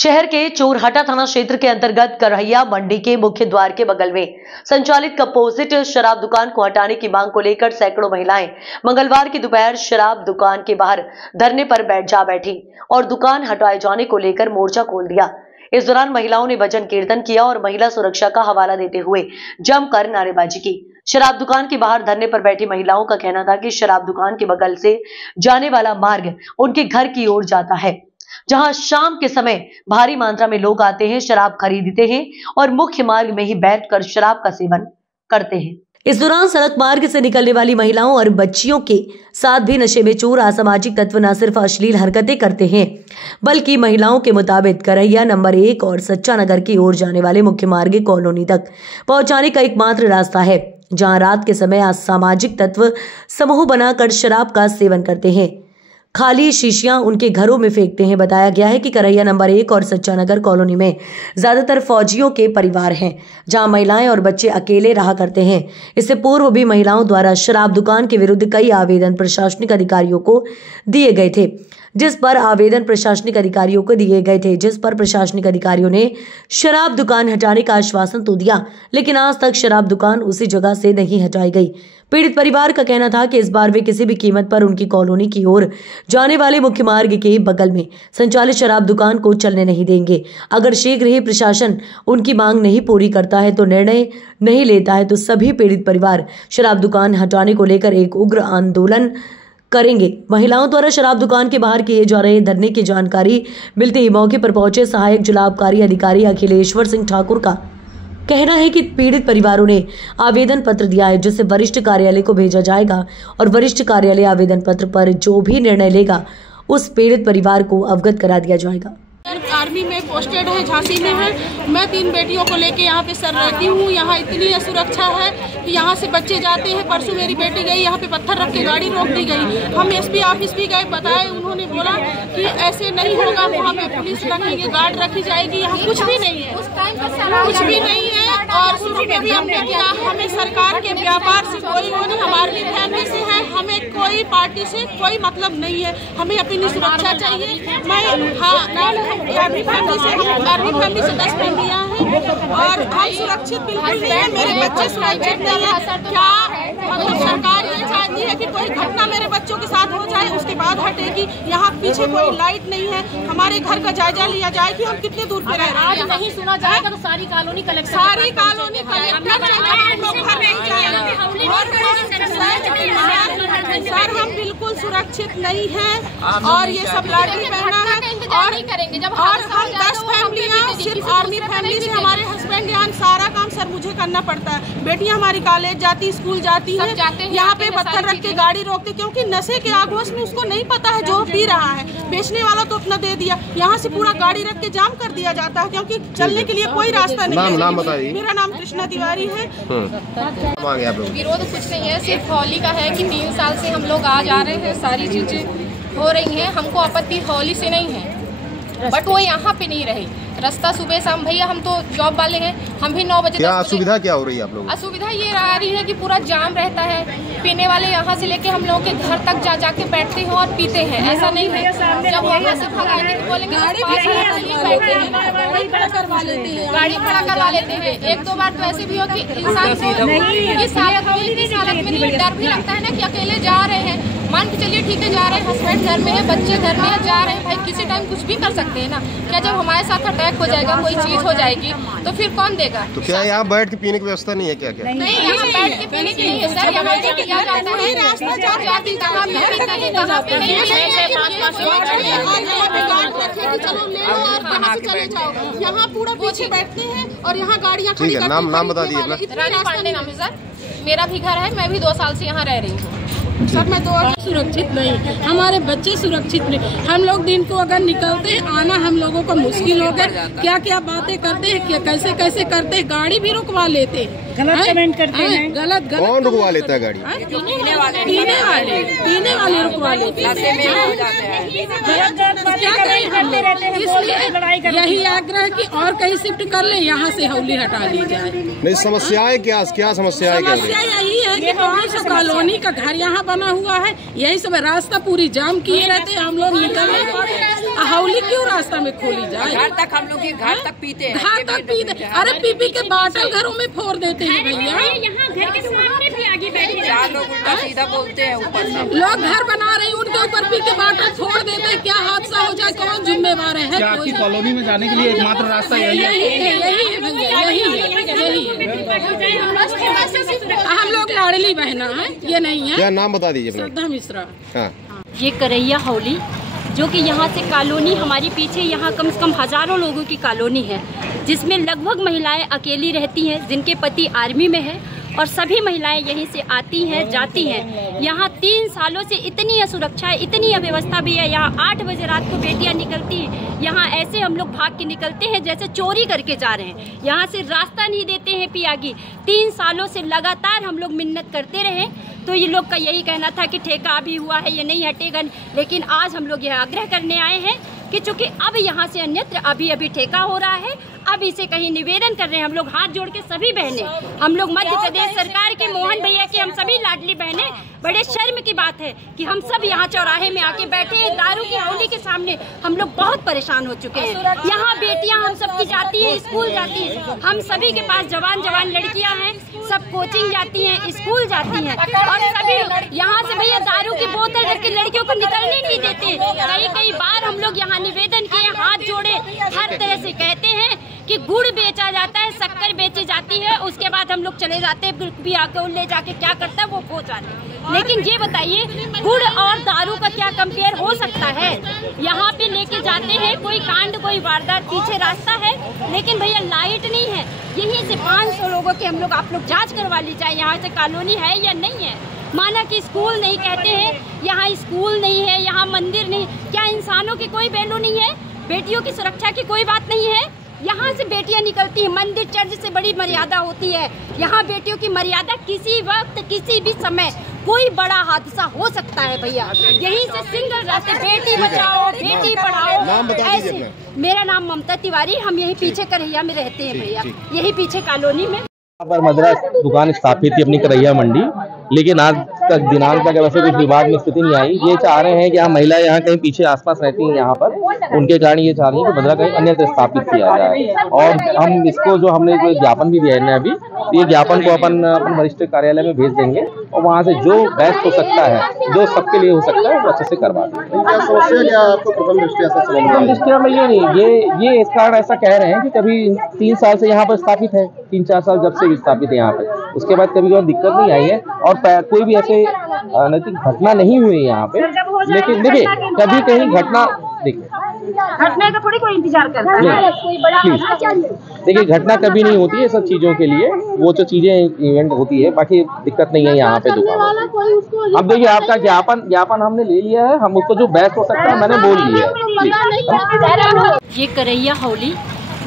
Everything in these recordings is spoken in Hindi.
शहर के चोरहटा थाना क्षेत्र के अंतर्गत करहैया मंडी के मुख्य द्वार के बगल में संचालित कंपोजिट शराब दुकान को हटाने की मांग को लेकर सैकड़ों महिलाएं मंगलवार की दोपहर शराब दुकान के बाहर धरने पर बैठी और दुकान हटाए जाने को लेकर मोर्चा खोल दिया। इस दौरान महिलाओं ने भजन कीर्तन किया और महिला सुरक्षा का हवाला देते हुए जमकर नारेबाजी की। शराब दुकान के बाहर धरने पर बैठी महिलाओं का कहना था कि शराब दुकान के बगल से जाने वाला मार्ग उनके घर की ओर जाता है, जहां शाम के समय भारी मात्रा में लोग आते हैं, शराब खरीदते हैं और मुख्य मार्ग में ही बैठकर शराब का सेवन करते हैं। इस दौरान सड़क मार्ग से निकलने वाली महिलाओं और बच्चियों के साथ भी नशे में चूर असामाजिक तत्व न सिर्फ अश्लील हरकतें करते हैं, बल्कि महिलाओं के मुताबिक करहैया नंबर 1 और सच्चा नगर की ओर जाने वाले मुख्य मार्ग कॉलोनी तक पहुंचाने का एकमात्र रास्ता है, जहां रात के समय असामाजिक तत्व समूह बनाकर शराब का सेवन करते हैं, खाली शीशियां उनके घरों में फेंकते हैं। बताया गया है कि करहैया नंबर 1 और सच्चा नगर कॉलोनी में ज्यादातर फौजियों के परिवार हैं, जहां महिलाएं और बच्चे अकेले रहा करते हैं। इससे पूर्व भी महिलाओं द्वारा शराब दुकान के विरुद्ध कई आवेदन प्रशासनिक अधिकारियों को दिए गए थे, जिस पर प्रशासनिक अधिकारियों ने शराब दुकान हटाने का आश्वासन तो दिया, लेकिन आज तक शराब दुकान उसी जगह से नहीं हटाई गई। पीड़ित परिवार का कहना था कि इस बार वे किसी भी कीमत पर उनकी कॉलोनी की ओर जाने वाले मुख्य मार्ग के बगल में संचालित शराब दुकान को चलने नहीं देंगे। अगर शीघ्र ही प्रशासन उनकी मांग नहीं पूरी करता है तो निर्णय नहीं लेता है तो सभी पीड़ित परिवार शराब दुकान हटाने को लेकर एक उग्र आंदोलन करेंगे। महिलाओं द्वारा शराब दुकान के बाहर किए जा रहे धरने की जानकारी मिलते ही मौके पर पहुंचे सहायक जिला आबकारी अधिकारी अखिलेश्वर सिंह ठाकुर का कहना है कि पीड़ित परिवारों ने आवेदन पत्र दिया है, जिसे वरिष्ठ कार्यालय को भेजा जाएगा और वरिष्ठ कार्यालय आवेदन पत्र पर जो भी निर्णय लेगा उस पीड़ित परिवार को अवगत करा दिया जाएगा। आर्मी में पोस्टेड है, झांसी में है। मैं 3 बेटियों को लेके यहाँ पे सर रहती हूँ। यहाँ इतनी असुरक्षा है कि यहाँ से बच्चे जाते हैं। परसों मेरी बेटी गई, यहाँ पे पत्थर रख के गाड़ी रोक दी गई। हम एसपी ऑफिस भी गए, बताए, उन्होंने बोला कि ऐसे नहीं होगा, वहाँ पे पुलिस रखेंगे, गार्ड रखी जाएगी। यहाँ कुछ भी नहीं है, कुछ भी नहीं है। और शुरू में भी हमने किया, हमें सरकार के व्यापार से कोई वो नहीं, हमारी फैमिली से है, हमें कोई पार्टी से कोई मतलब नहीं है, हमें अपनी सुरक्षा चाहिए। मैं आर्मी फैमिली से 10 फैमिलियाँ हैं और हम सुरक्षित बिल्कुल नहीं है, मेरे बच्चे सुरक्षित नहीं है। क्या मतलब सरकार ये चाहती है कि कोई घटना मेरे बच्चों के साथ हो जाए उसके बाद हटेगी? यहाँ पीछे कोई लाइट नहीं है, हमारे घर का जायजा लिया जाए कि हम कितने दूर पे रह रहे हैं। नहीं सुना जाएगा तो सारी कॉलोनी कलेक्टर सर, हम बिल्कुल सुरक्षित नहीं हैं और ये सब लाठी पहना है और हम 10 फैमिलियाँ सिर्फ आर्मी फैमिली से, हमारे हस्बैंड यहाँ सारा काम सर मुझे करना पड़ता है। बेटियाँ हमारी कॉलेज जाती, स्कूल जाती हैं, यहाँ पे पत्थर रख के गाड़ी रोकते, क्योंकि नशे के आगोश में उसको नहीं पता है जो पी रहा है। बेचने वाला तो अपना दे दिया, यहाँ से पूरा गाड़ी रख के जाम कर दिया जाता है, क्योंकि चलने के लिए कोई रास्ता नहीं है। मेरा नाम कृष्णा तिवारी है। विरोध कुछ नहीं है, सिर्फ होली का है कि 3 साल से हम लोग आ जा रहे हैं, सारी चीजें हो रही हैं। हमको आपत्ति होली से नहीं है, बट वो यहाँ पे नहीं रहे। रास्ता सुबह शाम, भैया हम तो जॉब वाले हैं, हम भी 9 बजे। क्या असुविधा क्या हो रही है आप लोगों को? असुविधा ये आ रही है कि पूरा जाम रहता है, पीने वाले यहाँ से लेके हम लोगों के घर तक जा के बैठते हैं और पीते हैं। ऐसा नहीं है, जब वहाँ से भगाने को बोलेंगे गाड़ी खड़ा करवा लेते हैं। 1-2 बार तो ऐसे भी हो कि इंसान को इस हालत में डर भी लगता है ना कि अकेले जा रहे हैं। मान के चलिए ठीक है, जा रहे हैं, हस्बैंड घर में है, बच्चे घर में है, जा रहे हैं, भाई किसी टाइम कुछ भी कर सकते हैं ना। क्या जब हमारे साथ अटैक हो जाएगा, कोई चीज हो जाएगी तो फिर कौन देगा? तो क्या यहाँ बैठ के पीने की व्यवस्था नहीं है? क्या नहीं, यहाँ बैठ के पीने की नहीं है सर, यहाँ पे किया जाता है। रास्ता जाती कहाँ पे नहीं, कहाँ पे नहीं है। यहाँ पूरा पीछे बैठते हैं और यहाँ गाड़ियाँ खड़ी करते हैं। नाम बता दिए अपना। रानी पांडे नाम है सर, मेरा भी घर है, मैं भी 2 साल से यहाँ रह रही हूँ। सर मैं 2 सुरक्षित नहीं, हमारे बच्चे सुरक्षित नहीं। हम लोग दिन को अगर निकलते हैं, आना हम लोगों को मुश्किल हो गया। क्या क्या बातें करते हैं, कैसे कैसे करते हैं, गाड़ी भी रुकवा लेते हैं। गलत कमेंट करते हैं। गलत कौन रुकवा लेता है गाड़ी? पीने वाले रुकवा लेते हैं। यही आग्रह कि और कहीं शिफ्ट कर ले, यहाँ से हौली हटा दी जाए। नहीं, समस्याएं क्या समस्याएं क्या? समस्या यही है कि बहुत सा कॉलोनी का घर यहाँ बना हुआ है, यही सब रास्ता पूरी जाम किए रहते हैं। हम लोग निकल हौली क्यों रास्ता में खोली जाए? घर तक हम लोग घर तक पीते हैं। घर तक पीते, अरे पी के बाटल घरों में फोड़ देते हैं भैया। यहाँ घर के सामने भी आगे बैठे चार लोग उल्टा सीधा बोलते हैं ऊपर से। लोग घर बना रहे हैं, उनके ऊपर पी के बाटल फोड़ देते हैं। क्या हादसा हो जाए, कौन जिम्मेवार है? क्या आपकी कॉलोनी में जाने के लिए एकमात्र रास्ता यही है? यही है भैया, यही है। हम लोग लाडली बहना है, ये नहीं है। क्या नाम बता दीजिए? श्रद्धा मिश्रा। हाँ। ये करैया हौली, जो कि यहाँ से कॉलोनी हमारी पीछे यहाँ कम से कम हजारों लोगों की कॉलोनी है, जिसमें लगभग महिलाएं अकेली रहती हैं, जिनके पति आर्मी में है, और सभी महिलाएं यहीं से आती हैं जाती हैं। यहाँ 3 सालों से इतनी असुरक्षा है, इतनी अव्यवस्था भी है। यहाँ 8 बजे रात को बेटियां निकलती हैं, यहाँ ऐसे हम लोग भाग के निकलते हैं जैसे चोरी करके जा रहे हैं। यहाँ से रास्ता नहीं देते हैं पियागी। 3 सालों से लगातार हम लोग मिन्नत करते रहे, तो ये लोग का यही कहना था कि ठेका अभी हुआ है, ये नहीं हटेगा। लेकिन आज हम लोग यह आग्रह करने आए हैं कि चूंकि अब यहाँ से अन्यत्र अभी ठेका हो रहा है, अब इसे कहीं निवेदन कर रहे हैं हम लोग हाथ जोड़ के सभी बहनें, हम लोग मध्य प्रदेश सरकार के मोहन भैया की हम सभी लाडली बहनें। बड़े शर्म की बात है कि हम सब यहाँ चौराहे में आके बैठे हैं, दारू की हौली के सामने हम लोग बहुत परेशान हो चुके हैं। यहाँ बेटियाँ हम सबकी जाती है, स्कूल जाती है, हम सभी के पास जवान लड़कियाँ हैं, सब कोचिंग जाती हैं, स्कूल जाती हैं, और सभी यहाँ से भैया दारू की बोतल रख के लड़कियों को निकलने नहीं देते। कई बार हम लोग यहाँ निवेदन किए, हाथ जोड़े, हर तरह से कहते हैं कि गुड़ बेचा जाता है, शक्कर बेची जाती है, उसके बाद हम लोग चले जाते हैं, भी आके ले जाके क्या करता है वो खो जाते हैं। लेकिन ये बताइए, गुड़ और दारू का क्या कंपेयर हो सकता है? यहाँ पे लेके जाते हैं, कोई कांड कोई वारदात, पीछे रास्ता है, लेकिन भैया लाइट नहीं है। यहीं से 500 लोगों के हम लोग आप लोग जांच करवा ली जाए, यहाँ से कॉलोनी है या नहीं है। माना कि स्कूल नहीं कहते हैं, यहाँ स्कूल नहीं है, यहाँ मंदिर नहीं, क्या इंसानों की कोई वैल्यू नहीं है? बेटियों की सुरक्षा की कोई बात नहीं है? यहाँ से बेटियां निकलती हैं, मंदिर चर्च से बड़ी मर्यादा होती है। यहाँ बेटियों की मर्यादा, किसी वक्त किसी भी समय कोई बड़ा हादसा हो सकता है भैया। यहीं से सिंगल रास्ते, बेटी बचाओ बेटी पढ़ाओ। नाम बता दीजिए अपना। मेरा नाम ममता तिवारी, हम यहीं पीछे करैया में रहते हैं भैया, यही पीछे कॉलोनी में। पर मदरा दुकान स्थापित थी अपनी करैया मंडी, लेकिन आज तक दिनांक तक वैसे कुछ विवाद में स्थिति नहीं आई। ये चाह रहे हैं कि हम महिलाएं यहाँ कहीं पीछे आसपास रहती हैं यहाँ पर, उनके कारण ये चाह रही है कि मदरा कहीं अन्यत्र स्थापित किया जाए। और हम इसको जो हमने कोई ज्ञापन भी दिया है अभी, ये ज्ञापन को अपन वरिष्ठ कार्यालय में भेज देंगे, और वहाँ से जो बेस्ट हो सकता है, जो सबके लिए हो सकता है, वो अच्छे से करवा देंगे। प्रथम दृष्टिया में ये नहीं, ये इस कारण ऐसा कह रहे हैं कि कभी 3 साल से यहाँ पर स्थापित है, 3-4 साल जब से स्थापित है यहाँ पे, उसके बाद कभी कोई दिक्कत नहीं आई है, और कोई भी ऐसे अनैतिक घटना नहीं हुई है यहाँ पे। लेकिन देखिए, कभी कहीं घटना, देखिए घटना का थोड़ी कोई इंतजार करता है, देखिए घटना कभी नहीं होती है सब चीजों के लिए, वो जो चीजें इवेंट होती है, बाकी दिक्कत नहीं है यहाँ पे दुकान। अब देखिए, आपका ज्ञापन हमने ले लिया है, हम उसको जो बेस्ट हो सकता है मैंने बोल दिया है। ये करैया हौली,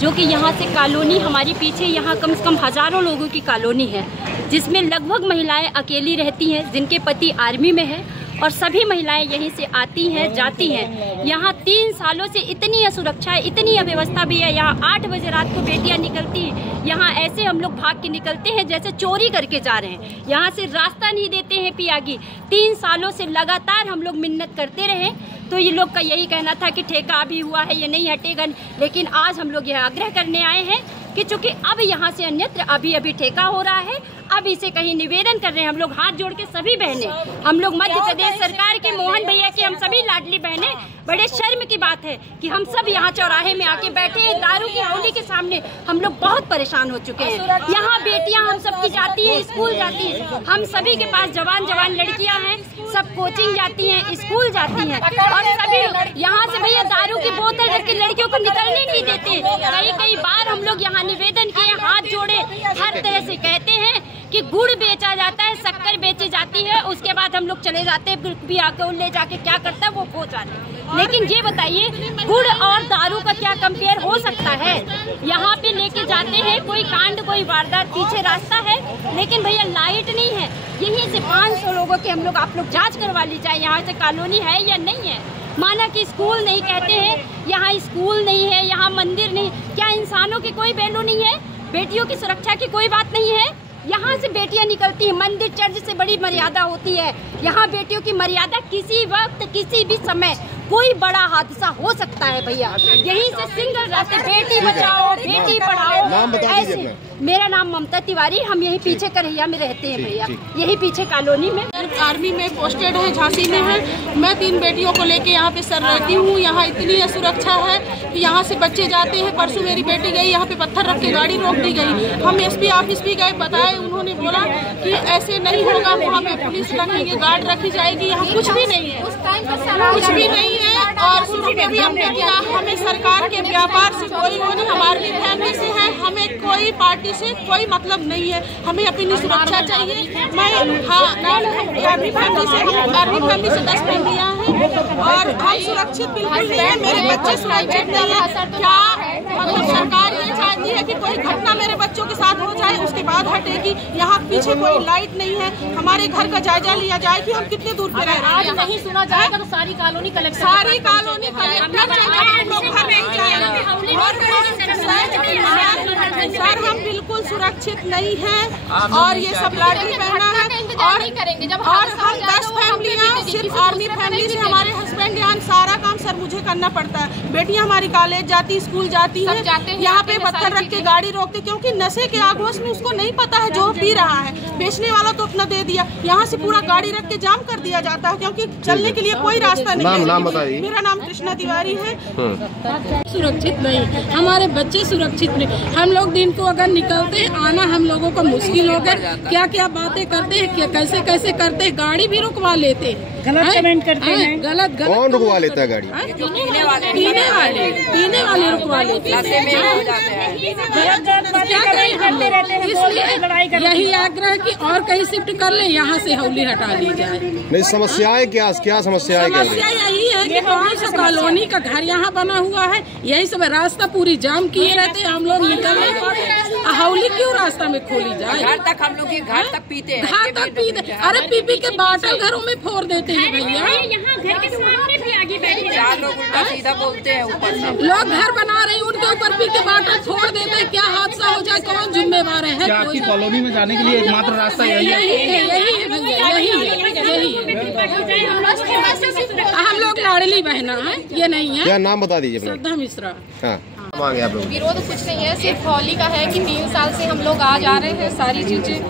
जो कि यहाँ से कॉलोनी हमारी पीछे यहाँ कम से कम हजारों लोगों की कॉलोनी है, जिसमें लगभग महिलाएं अकेली रहती हैं, जिनके पति आर्मी में है, और सभी महिलाएं यहीं से आती हैं जाती हैं। यहाँ 3 सालों से इतनी असुरक्षा है, इतनी अव्यवस्था भी है। यहाँ 8 बजे रात को बेटियां निकलती हैं, यहाँ ऐसे हम लोग भाग के निकलते हैं जैसे चोरी करके जा रहे हैं। यहाँ से रास्ता नहीं देते हैं पियागी। 3 सालों से लगातार हम लोग मिन्नत करते रहे, तो ये लोग का यही कहना था कि ठेका अभी हुआ है, ये नहीं हटेगा। लेकिन आज हम लोग यह आग्रह करने आए हैं कि चूंकि अब यहाँ से अन्यत्र अभी ठेका हो रहा है, अब इसे कहीं निवेदन कर रहे हैं हम लोग हाथ जोड़ के सभी बहनें, हम लोग मध्य प्रदेश सरकार के मोहन भैया की हम सभी लाडली बहनें। बड़े शर्म की बात है कि हम सब यहाँ चौराहे में आके बैठे हैं, दारू की हौली के सामने हम लोग बहुत परेशान हो चुके हैं। यहाँ बेटियाँ हम सबकी जाती है, स्कूल जाती है, हम सभी के पास जवान लड़कियाँ हैं, सब कोचिंग जाती हैं, स्कूल जाती हैं, और सभी यहाँ से भैया दारू की बोतल रख के लड़कियों को निकलने नहीं देते। कई बार हम लोग यहाँ निवेदन किए, हाथ जोड़े, हर तरह से कहते हैं कि गुड़ बेचा जाता है, शक्कर बेची जाती है, उसके बाद हम लोग चले जाते हैं, भी आके ले जाके क्या करता है वो जाने। लेकिन ये बताइए गुड़ और दारू का क्या कंपेयर हो सकता है? यहाँ पे लेके जाते हैं, कोई कांड कोई वारदात, पीछे रास्ता है लेकिन भैया लाइट नहीं है। यहीं से 500 लोगों के हम लोग आप लोग जांच करवा ली जाए यहाँ से कॉलोनी है या नहीं है। माना कि स्कूल नहीं, कहते हैं यहाँ स्कूल नहीं है, यहाँ मंदिर नहीं, क्या इंसानों की कोई वैल्यू नहीं है? बेटियों की सुरक्षा की कोई बात नहीं है? यहाँ से बेटियां निकलती हैं, मंदिर चर्च से बड़ी मर्यादा होती है। यहाँ बेटियों की मर्यादा किसी वक्त किसी भी समय कोई बड़ा हादसा हो सकता है भैया। यहीं से सिंगल रास्ते बेटी बचाओ बेटी पढ़ाओ। नाम बता दीजिए अपना। मेरा नाम ममता तिवारी, हम यही पीछे करैया में रहते हैं भैया, यही पीछे कॉलोनी में। आर्मी में पोस्टेड है, झांसी में है। मैं 3 बेटियों को लेके यहाँ पे सर रहती हूँ। यहाँ इतनी असुरक्षा है कि यहाँ से बच्चे जाते हैं। परसों मेरी बेटी गई, यहाँ पे पत्थर रख के गाड़ी रोक दी गई। हम एसपी ऑफिस भी गए, बताए, उन्होंने बोला कि ऐसे नहीं होगा, वहाँ पे पुलिस रखेंगे, गार्ड रखी जाएगी। यहाँ कुछ भी नहीं है, कुछ भी नहीं है। और शुरू में भी हमने किया, हमें सरकार के व्यापार से कोई वो नहीं, हमारी फैमिली से है, हमें कोई पार्टी से कोई मतलब नहीं है। हमें अपनी सुरक्षा चाहिए। मैं आर्मी फैमिली से 10 फैमिलियाँ हैं और हम सुरक्षित बिल्कुल नहीं है। मेरे बच्चे सुरक्षित नहीं है। क्या मतलब सरकार ये चाहती है कि कोई घटना मेरे बच्चों के साथ हो जाए उसके बाद हटेगी? यहाँ पीछे कोई लाइट नहीं है। हमारे घर का जायजा लिया जाए कि हम कितने दूर पे रह रहे हैं। नहीं सुना जाएगा तो सारी कॉलोनी कलेक्टर सर हम बिल्कुल सुरक्षित नहीं हैं और ये सब लाठी पहना है। और करेंगे जब और हम 10 फैमिलियाँ सिर्फ आर्मी फैमिली से, हमारे हस्बैंड यहाँ सारा काम सर मुझे करना पड़ता है। बेटियाँ हमारी कॉलेज जाती, स्कूल जाती है, यहाँ पे पत्थर रख के गाड़ी रोकते, क्योंकि नशे के आगोश में उसको नहीं पता है जो पी रहा है। बेचने वाला तो अपना दे दिया, यहाँ से पूरा गाड़ी रख के जाम कर दिया जाता है क्योंकि चलने के लिए कोई रास्ता नहीं है। नाम बताइए। मेरा नाम कृष्णा तिवारी है। सुरक्षित नहीं, हमारे बच्चे सुरक्षित नहीं। हम लोग दिन को अगर निकलते हैं, आना हम लोगों को मुश्किल हो गया। क्या क्या बातें करते हैं, क्या कैसे कैसे करते हैं, गाड़ी भी रुकवा लेते हैं, गलत कमेंट करते हैं। गलत कौन रुकवा लेता है गाड़ी? पीने वाले रुकवा लेते हैं। क्या करें हम लोग? इसलिए यही आग्रह कि और कहीं शिफ्ट कर ले, यहाँ से हौली हटा ली जाए। नहीं, समस्याएं क्या समस्याएं क्या? समस्या यही है कि 500 कॉलोनी का घर यहाँ बना हुआ है, यही सब रास्ता पूरी जाम किए रहते हैं। हम लोग निकल नहीं पाते। हौली क्यों रास्ता में खोली जाए? घर तक हम लोग घर तक पीते हैं, घर तक पीते। अरे पी के बाटल घरों में फोड़ देते हैं भैया। यहाँ घर के सामने भी आगे बैठे 4 लोग उल्टा सीधा बोलते हैं ऊपर से। लोग घर बना रहे हैं, उनके ऊपर पी के बाटल फोड़ देते हैं। क्या हादसा हो जाए, कौन जिम्मेवार है? क्या आपकी कॉलोनी में जाने के लिए एकमात्र रास्ता यही है? यही है भैया, यही है। हम लोग लाडली बहना है, ये नहीं है। क्या नाम बता दीजिए अपना। श्रद्धा मिश्रा। हाँ, मांगे आप लोग। विरोध कुछ नहीं है, सिर्फ होली का है कि 3 साल से हम लोग आ जा रहे हैं, सारी चीजें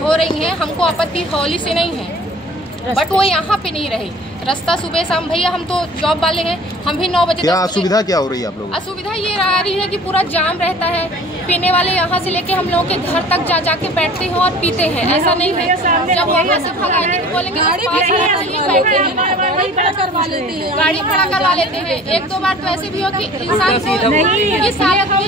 हो रही हैं। हमको आपत्ति होली से नहीं है, बट वो यहाँ पे नहीं रहे। रास्ता सुबह शाम, भैया हम तो जॉब वाले हैं, हम भी 9 बजे। क्या असुविधा क्या हो रही है आप लोगों को? असुविधा ये आ रही है कि पूरा जाम रहता है। पीने वाले यहाँ से लेके हम लोगों के घर तक जा जाके बैठते हैं और पीते हैं। ऐसा नहीं है, जब वहाँ से भगाएंगे तो बोलेंगे गाड़ी खड़ा करवा लेते हैं। 1-2 बार तो ऐसे भी हो कि इंसान को इस हालत में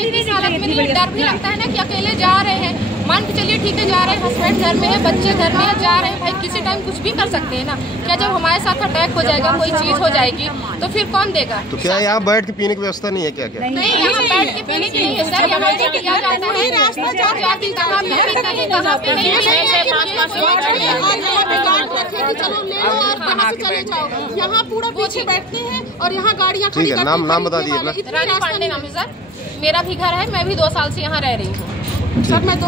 डर भी लगता है ना कि अकेले जा रहे हैं। मान के चलिए ठीक है, जा रहे हैं, हस्बैंड घर में है, बच्चे घर में है, जा रहे हैं, भाई किसी टाइम कुछ भी कर सकते हैं ना। क्या जब हमारे साथ अटैक हो जाएगा, कोई चीज हो जाएगी तो फिर कौन देगा? तो क्या यहाँ बैठ के पीने की व्यवस्था नहीं है? क्या नहीं, यहाँ बैठ के पीने की नहीं है सर। यहाँ पे क्या जाता है, रास्ता जाती कहाँ पे नहीं, कहाँ पे नहीं। यहाँ पूरा पीछे बैठते हैं और यहाँ गाड़ियाँ खड़ी करते हैं। नाम बता दीजिए अपना। रानी पांडे नाम है सर। मेरा भी घर है, मैं भी 2 साल से यहाँ रह रही हूँ। सर मैं 2